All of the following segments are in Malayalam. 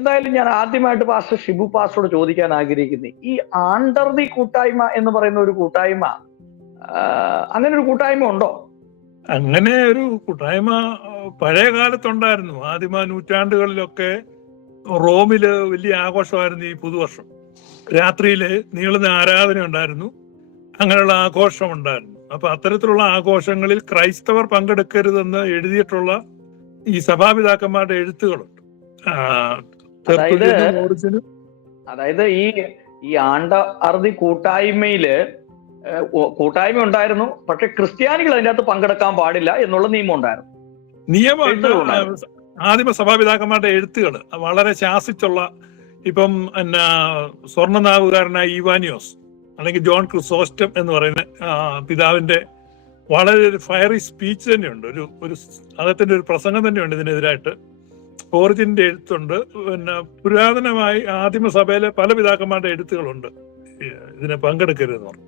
എന്തായാലും ഞാൻ ആദ്യമായിട്ട് പാസ്റ്റർ ഷിബു പാസ്റ്ററോട് ചോദിക്കാൻ ആഗ്രഹിക്കുന്നത് ഈ ആണ്ടർദി കൂട്ടായ്മ എന്ന് പറയുന്ന ഒരു കൂട്ടായ്മ അങ്ങനെ ഒരു കൂട്ടായ്മ ഉണ്ടോ? അങ്ങനെ ഒരു കൂട്ടായ്മ പഴയ കാലത്തുണ്ടായിരുന്നു. ആദ്യമ നൂറ്റാണ്ടുകളിലൊക്കെ റോമിൽ വലിയ ആഘോഷമായിരുന്നു ഈ പുതുവർഷം. രാത്രിയിൽ നീളുന്ന ആരാധന ഉണ്ടായിരുന്നു. അങ്ങനെയുള്ള ആഘോഷം ഉണ്ടായിരുന്നു. അപ്പൊ അത്തരത്തിലുള്ള ആഘോഷങ്ങളിൽ ക്രൈസ്തവർ പങ്കെടുക്കരുതെന്ന് എഴുതിയിട്ടുള്ള ഈ സഭാപിതാക്കന്മാരുടെ എഴുത്തുകളുണ്ട്. ഓറിജിനും അതായത് ഈ ഈ ആണ്ട അറുതി കൂട്ടായ്മയിൽ കൂട്ടായ്മ ഉണ്ടായിരുന്നു. പക്ഷെ ക്രിസ്ത്യാനികൾ അതിന്റെ അകത്ത് പങ്കെടുക്കാൻ പാടില്ല എന്നുള്ള നിയമം ഉണ്ടായിരുന്നു. നിയമം. ആദിമ സഭാപിതാക്കന്മാരുടെ എഴുത്തുകൾ. വളരെ ശാസിച്ചുള്ള ഇപ്പം എന്നാ സ്വർണനാവുകാരനായ ഇവാനിയോസ് അല്ലെങ്കിൽ ജോൺ ക്രിസോസ്റ്റം എന്ന് പറയുന്ന പിതാവിന്റെ വളരെ ഒരു ഫയറി സ്പീച്ച് തന്നെയുണ്ട്. ഒരു ഒരു അദ്ദേഹത്തിന്റെ ഒരു പ്രസംഗം തന്നെയുണ്ട് ഇതിനെതിരായിട്ട്. ഓറിജിന്റെ എഴുത്തുണ്ട്. പിന്നെ പുരാതനമായി ആദിമസഭയിലെ പല പിതാക്കന്മാരുടെ എഴുത്തുകളുണ്ട്. ഇതിനെ പങ്കെടുക്കരുതെന്ന് പറഞ്ഞു.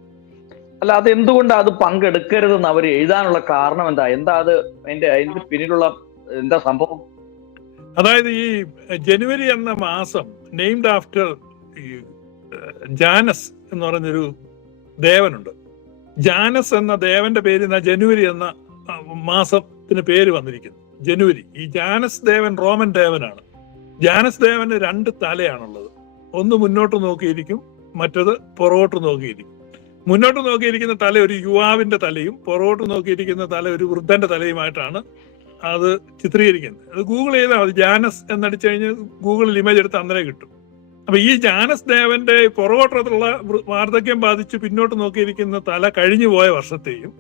അല്ല അത് എന്തുകൊണ്ടാണ് അത് പങ്കെടുക്കരുതെന്ന് അവർ എഴുതാനുള്ള കാരണം എന്താ? എന്താ അത് അതിന്റെ അതിന്റെ പിന്നിലുള്ള എന്താ സംഭവം? അതായത് ഈ ജനുവരി എന്ന മാസം നെയ്മഡ് ആഫ്റ്റർ ഈ ജാനസ് എന്ന് പറഞ്ഞൊരു ദേവനുണ്ട്. ജാനസ് എന്ന ദേവന്റെ പേരിൽ നിന്ന് ജനുവരി എന്ന മാസത്തിന് പേര് വന്നിരിക്കുന്നു. ജനുവരി ഈ ജാനസ് ദേവൻ റോമൻ ദേവനാണ്. ജാനസ് ദേവന് രണ്ട് തലയാണുള്ളത്. ഒന്ന് മുന്നോട്ട് നോക്കിയിരിക്കും മറ്റത് പുറകോട്ട് നോക്കിയിരിക്കും. മുന്നോട്ട് നോക്കിയിരിക്കുന്ന തല ഒരു യുവാവിന്റെ തലയും പുറകോട്ട് നോക്കിയിരിക്കുന്ന തല ഒരു വൃദ്ധന്റെ തലയുമായിട്ടാണ് അത് ചിത്രീകരിക്കുന്നത്. അത് ഗൂഗിൾ ചെയ്താൽ മതി. ജാനസ് എന്നടിച്ചു കഴിഞ്ഞാൽ ഗൂഗിളിൽ ഇമേജ് എടുത്ത് അന്നേരം കിട്ടും. അപ്പൊ ഈ ജാനസ് ദേവന്റെ പുറകോട്ടത്തുള്ള വാർദ്ധക്യം ബാധിച്ച് പിന്നോട്ട് നോക്കിയിരിക്കുന്ന തല കഴിഞ്ഞു പോയ വർഷത്തെയും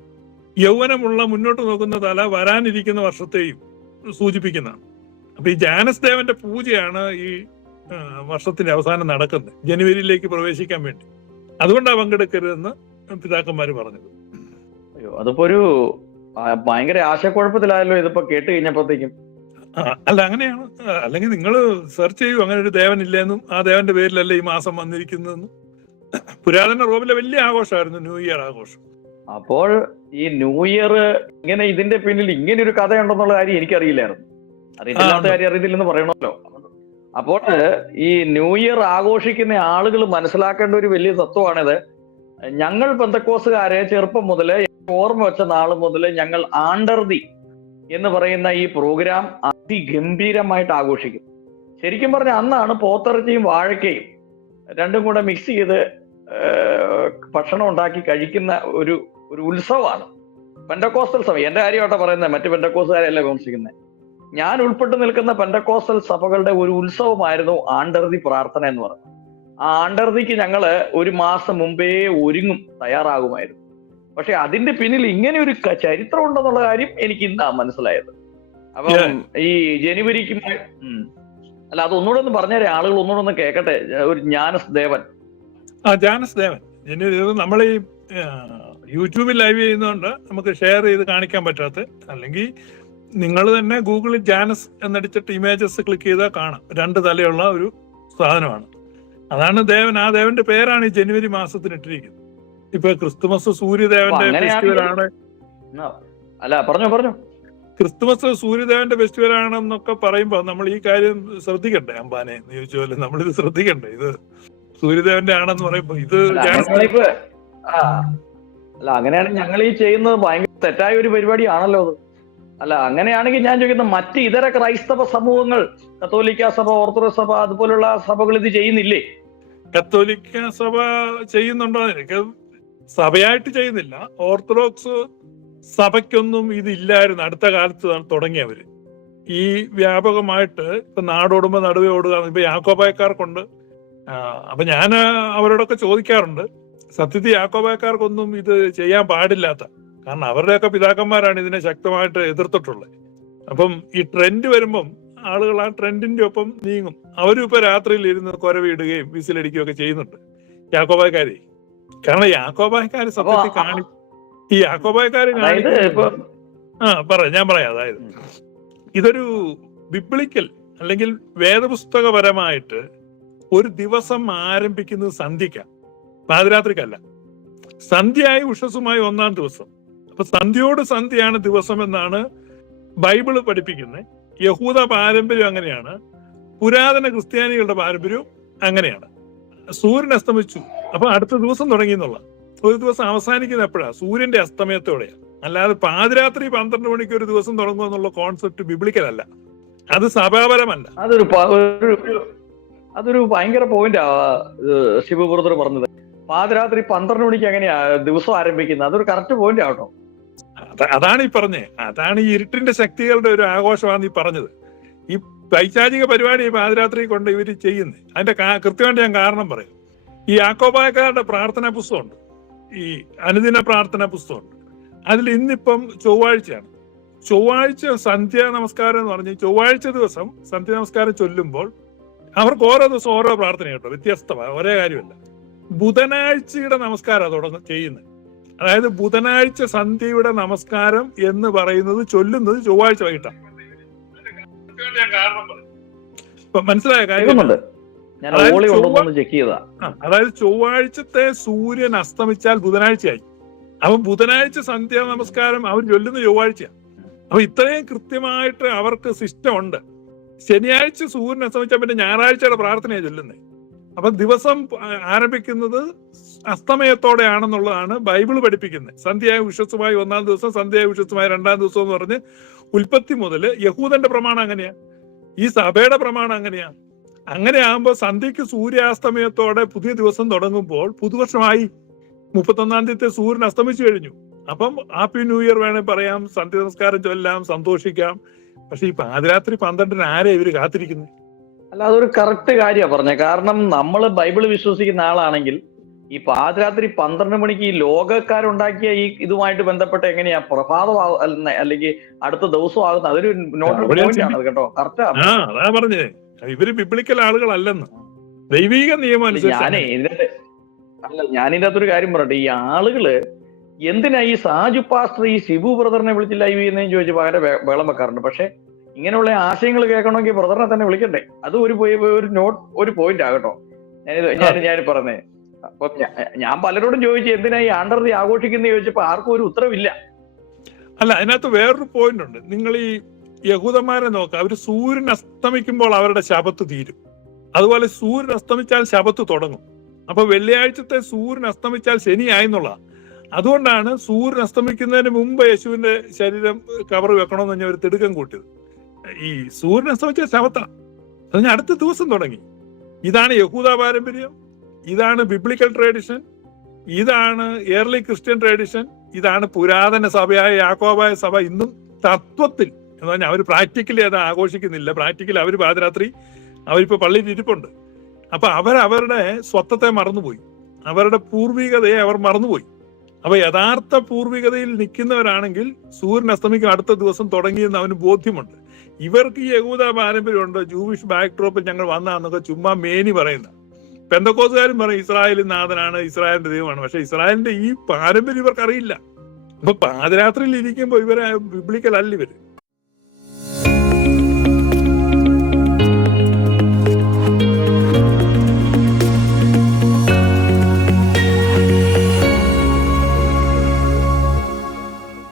യൗവനമുള്ള മുന്നോട്ട് നോക്കുന്ന തല വരാനിരിക്കുന്ന വർഷത്തെയും സൂചിപ്പിക്കുന്നതാണ് അപ്പൊ ഈ ജാനസ് ദേവന്റെ പൂജയാണ് ഈ വർഷത്തിന്റെ അവസാനം നടക്കുന്നത്. ജനുവരിയിലേക്ക് പ്രവേശിക്കാൻ വേണ്ടി. അതുകൊണ്ടാണ് പങ്കെടുക്കരുതെന്ന് പിതാക്കന്മാര് പറഞ്ഞത്. അയ്യോ അതിപ്പോ ഒരു ഭയങ്കര ആശയക്കുഴപ്പത്തിലായല്ലോ ഇതിപ്പോ കേട്ട് കഴിഞ്ഞപ്പോഴത്തേക്കും അല്ല അങ്ങനെയാണ്. അല്ലെങ്കിൽ നിങ്ങൾ സെർച്ച് ചെയ്യൂ അങ്ങനെ ഒരു ദേവൻ ഇല്ലെന്നും ആ ദേവന്റെ പേരിലല്ലേ ഈ മാസം വന്നിരിക്കുന്നതെന്നും. പുരാതന റോമിലെ വലിയ ആഘോഷമായിരുന്നു ന്യൂ ഇയർ ആഘോഷം. അപ്പോൾ ഈ ന്യൂ ഇയർ ഇങ്ങനെ ഇതിന്റെ പിന്നിൽ ഇങ്ങനെ ഒരു കഥയുണ്ടെന്നുള്ള കാര്യം എനിക്കറിയില്ലായിരുന്നു. അറിയില്ലാത്ത. കാര്യം അറിയത്തില്ലെന്ന് പറയണമല്ലോ. അപ്പോൾ ഈ ന്യൂ ഇയർ ആഘോഷിക്കുന്ന ആളുകൾ മനസ്സിലാക്കേണ്ട ഒരു വലിയ തത്വമാണിത്. ഞങ്ങൾ ബന്ധക്കോസുകാരെ ചെറുപ്പം മുതൽ ഓർമ്മ വെച്ച നാൾ മുതൽ ഞങ്ങൾ ആണ്ടർതി എന്ന് പറയുന്ന ഈ പ്രോഗ്രാം അതിഗംഭീരമായിട്ട് ആഘോഷിക്കും. ശരിക്കും പറഞ്ഞ അന്നാണ് പോത്തിറച്ചിയും വാഴക്കയും രണ്ടും കൂടെ മിക്സ് ചെയ്ത് ഭക്ഷണം ഉണ്ടാക്കി കഴിക്കുന്ന ഒരു ഒരു ഉത്സവമാണ്. പെൻഡക്കോസ്റ്റൽ സഭ. എന്റെ കാര്യമായിട്ടാ പറയുന്നത് മറ്റു പെൻഡക്കോസുകാരെയല്ല വിമർശിക്കുന്നത് ഞാൻ ഉൾപ്പെട്ട് നിൽക്കുന്ന പെൻഡക്കോസ്റ്റൽ സഭകളുടെ ഒരു ഉത്സവമായിരുന്നു ആണ്ടർതി പ്രാർത്ഥന എന്ന് പറയുന്നത്. ആ ആണ്ടർതിക്ക് ഞങ്ങൾ ഒരു മാസം മുമ്പേ ഒരുങ്ങും തയ്യാറാകുമായിരുന്നു. പക്ഷെ അതിന്റെ പിന്നിൽ ഇങ്ങനെ ഒരു ചരിത്രം ഉണ്ടെന്നുള്ള കാര്യം എനിക്ക് ഇന്നാ മനസ്സിലായത്. അപ്പം ഈ ജനുവരിക്ക് അല്ല അത് ഒന്നുകൂടെ ഒന്ന് പറഞ്ഞേരെ ആളുകൾ ഒന്നുകൂടെ ഒന്ന് കേൾക്കട്ടെ ഒരു ജ്ഞാനസ് ദേവൻ ആ ജാനസ് ദേവൻ ഇനി ഇത് നമ്മൾ ഈ യൂട്യൂബിൽ ലൈവ് ചെയ്യുന്നതുകൊണ്ട് നമുക്ക് ഷെയർ ചെയ്ത് കാണിക്കാൻ പറ്റാത്ത അല്ലെങ്കിൽ നിങ്ങൾ തന്നെ ഗൂഗിളിൽ ജാനസ് എന്നടിച്ചിട്ട് ഇമേജസ് ക്ലിക്ക് ചെയ്താൽ കാണാം. രണ്ട് തലയുള്ള ഒരു സാധനമാണ്. അതാണ് ദേവൻ. ആ ദേവന്റെ പേരാണ് ഈ ജനുവരി മാസത്തിന് ഇട്ടിരിക്കുന്നത്. ഇപ്പൊ ക്രിസ്തുമസ് സൂര്യദേവന്റെ ഫെസ്റ്റിവലാണ്. അല്ല പറഞ്ഞു പറഞ്ഞു. ക്രിസ്തുമസ് സൂര്യദേവന്റെ ഫെസ്റ്റിവൽ ആണെന്നൊക്കെ പറയുമ്പോ നമ്മൾ ഈ കാര്യം ശ്രദ്ധിക്കണ്ടേ അമ്പാനെ ചോദിച്ച പോലെ നമ്മളിത് ശ്രദ്ധിക്കണ്ടേ ഇത്? സൂര്യദേവന്റെ ആണെന്ന് പറയുമ്പോ ഇത് അല്ല, അങ്ങനെയാണ് ഞങ്ങൾ ഈ ചെയ്യുന്നത് ഭയങ്കര തെറ്റായ ഒരു പരിപാടിയാണല്ലോ അത്. അല്ല അങ്ങനെയാണെങ്കിൽ ഞാൻ ചോദിക്കുന്നത് മറ്റ് ഇതര ക്രൈസ്തവ സമൂഹങ്ങൾ കത്തോലിക്ക സഭ ഓർത്തഡോക്സ് സഭ അതുപോലുള്ള സഭകൾ ഇത് ചെയ്യുന്നില്ലേ? കത്തോലിക്ക സഭ ചെയ്യുന്നുണ്ടോ? എനിക്ക് സഭയായിട്ട് ചെയ്യുന്നില്ല. ഓർത്തഡോക്സ് സഭയ്ക്കൊന്നും ഇതില്ലായിരുന്നു. അടുത്ത കാലത്ത് തുടങ്ങിയവര്. ഈ വ്യാപകമായിട്ട് ഇപ്പൊ നാടോടുമ്പോ നടുവേ ഓടുക ഇപ്പൊ യാക്കോബായക്കാർക്കുണ്ട്. അപ്പൊ ഞാൻ അവരോടൊക്കെ ചോദിക്കാറുണ്ട്. സത്യത്തിൽ യാക്കോബായക്കാർക്കൊന്നും ഇത് ചെയ്യാൻ പാടില്ലാത്ത കാരണം അവരുടെയൊക്കെ പിതാക്കന്മാരാണ് ഇതിനെ ശക്തമായിട്ട് എതിർത്തിട്ടുള്ളത്. അപ്പം ഈ ട്രെൻഡ് വരുമ്പം ആളുകൾ ആ ട്രെൻഡിന്റെ ഒപ്പം നീങ്ങും. അവരും ഇപ്പൊ രാത്രിയിൽ ഇരുന്ന് കുരവിടുകയും വിസിലടിക്കുകയും ഒക്കെ ചെയ്യുന്നുണ്ട്. യാക്കോബായക്കാരെ കാരണം യാക്കോബായക്കാര് സത്യത്തിൽ കാണി ഈ യാക്കോബായക്കാര് ആ പറ ഞാൻ പറയാം അതായത്. ഇതൊരു ബിബ്ലിക്കൽ അല്ലെങ്കിൽ വേദപുസ്തകപരമായിട്ട് ഒരു ദിവസം ആരംഭിക്കുന്നത് സന്ധ്യയ്ക്കാണ് പാതിരാത്രിക്കല്ല. സന്ധ്യയായി ഉഷസുമായി ഒന്നാം ദിവസം. അപ്പൊ സന്ധ്യയോട് സന്ധ്യയാണ് ദിവസം എന്നാണ് ബൈബിൾ പഠിപ്പിക്കുന്നത് യഹൂദ പാരമ്പര്യം അങ്ങനെയാണ്. പുരാതന ക്രിസ്ത്യാനികളുടെ പാരമ്പര്യവും അങ്ങനെയാണ്. സൂര്യൻ അസ്തമിച്ചു. അപ്പൊ അടുത്ത ദിവസം തുടങ്ങി എന്നുള്ള. ഒരു ദിവസം അവസാനിക്കുന്ന എപ്പോഴാ? സൂര്യന്റെ അസ്തമയത്തോടെയാണ് അല്ലാതെ പാതിരാത്രി പന്ത്രണ്ട് മണിക്ക് ഒരു ദിവസം തുടങ്ങുക എന്നുള്ള കോൺസെപ്റ്റ് ബിബ്ലിക്കലല്ല അത് സഭാപരമല്ല. അതൊരു അതൊരു ഭയങ്കര പോയിന്റാ ശിവബ്രദർ പറഞ്ഞത്. പാതിരാത്രി പന്ത്രണ്ട് മണിക്ക് എങ്ങനെയാ ദിവസം ആരംഭിക്കുന്നത്? അതൊരു കറക്റ്റ് പോയിന്റ് ആട്ടോ അതാണ് ഈ പറഞ്ഞേ. അതാണ് ഈ ഇരുട്ടിന്റെ ശക്തികളുടെ ഒരു ആഘോഷമാണ് ഈ പറഞ്ഞത്. ഈ പൈശാചിക പരിപാടി പാതിരാത്രി കൊണ്ട് ഇവർ ചെയ്യുന്നത് അതിന്റെ കൃത്യമായിട്ട് ഞാൻ കാരണം പറയും. ഈ ആക്കോപായക്കാരുടെ പ്രാർത്ഥനാ പുസ്തകമുണ്ട്. ഈ അനുദിന പ്രാർത്ഥനാ പുസ്തകമുണ്ട്. അതിൽ ഇന്നിപ്പം ചൊവ്വാഴ്ചയാണ്. ചൊവ്വാഴ്ച സന്ധ്യാ നമസ്കാരം എന്ന് പറഞ്ഞ് ചൊവ്വാഴ്ച ദിവസം സന്ധ്യാ നമസ്കാരം ചൊല്ലുമ്പോൾ അവർക്ക് ഓരോ ദിവസം ഓരോ പ്രാർത്ഥന കേട്ടോ വ്യത്യസ്തമാണ് ഒരേ കാര്യമല്ല. ബുധനാഴ്ചയുടെ നമസ്കാരം അതോടെ ചെയ്യുന്നത്. അതായത് ബുധനാഴ്ച സന്ധ്യയുടെ നമസ്കാരം എന്ന് പറയുന്നത് ചൊല്ലുന്നത് ചൊവ്വാഴ്ച വൈകിട്ടാണ്. മനസ്സിലായ കാര്യം? ഞാൻ അതായത് ഓളി ചൊവ്വ- ഉണ്ടോന്ന് ചെക്ക് ചെയ്താ. അതായത് ചൊവ്വാഴ്ചത്തെ സൂര്യൻ അസ്തമിച്ചാൽ ബുധനാഴ്ചയായി. അപ്പൊ ബുധനാഴ്ച സന്ധ്യ നമസ്കാരം അവർ ചൊല്ലുന്ന ചൊവ്വാഴ്ചയാണ്. അപ്പൊ ഇത്രയും കൃത്യമായിട്ട് അവർക്ക് സിസ്റ്റം ഉണ്ട്. ശനിയാഴ്ച സൂര്യൻ അസ്തമിച്ചാൽ പിന്നെ ഞായറാഴ്ചയുടെ പ്രാർത്ഥനയാണ് ചൊല്ലുന്നത് അപ്പൊ ദിവസം ആരംഭിക്കുന്നത് അസ്തമയത്തോടെയാണെന്നുള്ളതാണ് ബൈബിൾ പഠിപ്പിക്കുന്നത്. സന്ധ്യായ വിശ്വസമായി ഒന്നാം ദിവസം സന്ധ്യായ വിശ്വസമായി രണ്ടാം ദിവസം എന്ന് പറഞ്ഞ് ഉൽപ്പത്തി മുതൽ യഹൂദന്റെ പ്രമാണം അങ്ങനെയാ. ഈ സഭയുടെ പ്രമാണം അങ്ങനെയാ. അങ്ങനെ ആകുമ്പോൾ സന്ധ്യക്ക് സൂര്യാസ്തമയത്തോടെ പുതിയ ദിവസം തുടങ്ങുമ്പോൾ പുതുവർഷമായി മുപ്പത്തൊന്നാം തീയതി സൂര്യൻ അസ്തമിച്ചു കഴിഞ്ഞു. അപ്പം ഹാപ്പി ന്യൂ ഇയർ വേണേൽ പറയാം സന്ധ്യ നമസ്കാരം ചൊല്ലാം സന്തോഷിക്കാം. പക്ഷെ ഈ പാതിരാത്രി പന്ത്രണ്ടിന് ആരെ ഇവർ കാത്തിരിക്കുന്നത് അല്ല അതൊരു കറക്റ്റ് കാര്യമാണ് പറഞ്ഞത് കാരണം നമ്മൾ ബൈബിൾ വിശ്വസിക്കുന്ന ആളാണെങ്കിൽ ഈ പാതിരാത്രി പന്ത്രണ്ട് മണിക്ക് ഈ ലോകക്കാരുണ്ടാക്കിയ ഈ ഇതുമായിട്ട് ബന്ധപ്പെട്ട് എങ്ങനെയാ പ്രഭാതം അല്ലെങ്കിൽ അടുത്ത ദിവസം ആകുന്ന അതൊരു നോട്ട് അവിടെ പോയിന്റ് ആണ് കേട്ടോ. കറക്റ്റാ ആ? അതാ പറഞ്ഞേ. ഇവർ ബിബ്ലിക്കൽ ആളുകളല്ലെന്ന്. ദൈവിക നിയമം ഞാനേ അനുസരിച്ച് ഇതിന്റെ അല്ല ഞാൻ ഇതിന്റെ കാര്യം പറയട്ടെ. ഈ ആളുകൾ എന്തിനാ ഈ സാജു പാസ്റ്റർ ഈ ശിവു ബ്രദറിനെ വിളിച്ച് ലൈവ് ചെയ്യുന്നതെന്ന് ചോദിച്ച് പകരം വെള്ളം വേളം വെക്കാറുണ്ട്. പക്ഷെ ഇങ്ങനെയുള്ള ആശയങ്ങൾ കേൾക്കണമെങ്കിൽ ബ്രദറിനെ തന്നെ വിളിക്കണ്ടേ? അത് ഒരു ഒരു നോട്ട് ഒരു പോയിന്റ് ആകട്ടോ ഞാനിത് ഞാൻ ഞാൻ പറഞ്ഞേ. അപ്പൊ ഞാൻ പലരോടും ചോദിച്ചു എന്തിനാ ഈ ആണ്ടർതി ആഘോഷിക്കുന്ന ചോദിച്ചപ്പോ ആർക്കും ഒരു ഉത്തരവില്ല. അല്ല അതിനകത്ത് വേറൊരു പോയിന്റ് ഉണ്ട്. നിങ്ങൾ ഈ യഹൂദന്മാരെ നോക്കുക അവർ സൂര്യൻ അസ്തമിക്കുമ്പോൾ അവരുടെ ശബത്ത് തീരും. അതുപോലെ സൂര്യൻ അസ്തമിച്ചാൽ ശബത്ത് തുടങ്ങും. അപ്പൊ വെള്ളിയാഴ്ചത്തെ സൂര്യൻ അസ്തമിച്ചാൽ ശനിയായെന്നുള്ള അതുകൊണ്ടാണ് സൂര്യൻ അസ്തമിക്കുന്നതിന് മുമ്പ് യേശുവിന്റെ ശരീരം കവർ വെക്കണമെന്ന് ഞാൻ ഒരു തിടുക്കം കൂട്ടിയത്. ഈ സൂര്യൻ അസ്തമിച്ച ശവത്ത അത് ഞാൻ അടുത്ത ദിവസം തുടങ്ങി. ഇതാണ് യഹൂദ പാരമ്പര്യം ഇതാണ് ബിബ്ലിക്കൽ ട്രേഡിഷൻ ഇതാണ് ഏർലി ക്രിസ്ത്യൻ ട്രേഡിഷൻ ഇതാണ് പുരാതന സഭയായ യാക്കോബായ സഭ ഇന്നും തത്വത്തിൽ. എന്ന് പറഞ്ഞാൽ അവർ പ്രാക്ടിക്കലി അത് ആഘോഷിക്കുന്നില്ല. പ്രാക്ടിക്കലി അവർ പാതിരാത്രി അവരിപ്പോൾ പള്ളിയിൽ ഇരിപ്പുണ്ട്. അപ്പൊ അവരവരുടെ സ്വത്വത്തെ മറന്നുപോയി. അവരുടെ പൂർവികതയെ അവർ മറന്നുപോയി. അപ്പൊ യഥാർത്ഥ പൂർവികതയിൽ നിൽക്കുന്നവരാണെങ്കിൽ സൂര്യൻ അസ്തമിക്കും അടുത്ത ദിവസം തുടങ്ങിയെന്ന് അവന് ബോധ്യമുണ്ട്. ഇവർക്ക് യഹൂദ പാരമ്പര്യമുണ്ട്. ജൂവിഷ് ബാക്ക്ഡ്രോപ്പിൽ ഞങ്ങൾ വന്നാന്നൊക്കെ ചുമ്മാ മേനി പറയുന്ന. പെന്തക്കോസുകാരും പറയും ഇസ്രായേലിൻ നാഥനാണ് ഇസ്രായേലിന്റെ ദൈവമാണ്. പക്ഷെ ഇസ്രായേലിന്റെ ഈ പാരമ്പര്യം ഇവർക്ക് അറിയില്ല അപ്പൊ പാതിരാത്രിയിൽ ഇരിക്കുമ്പോൾ ഇവരെ ബിബ്ലിക്കൽ അല്ല ഇവർ.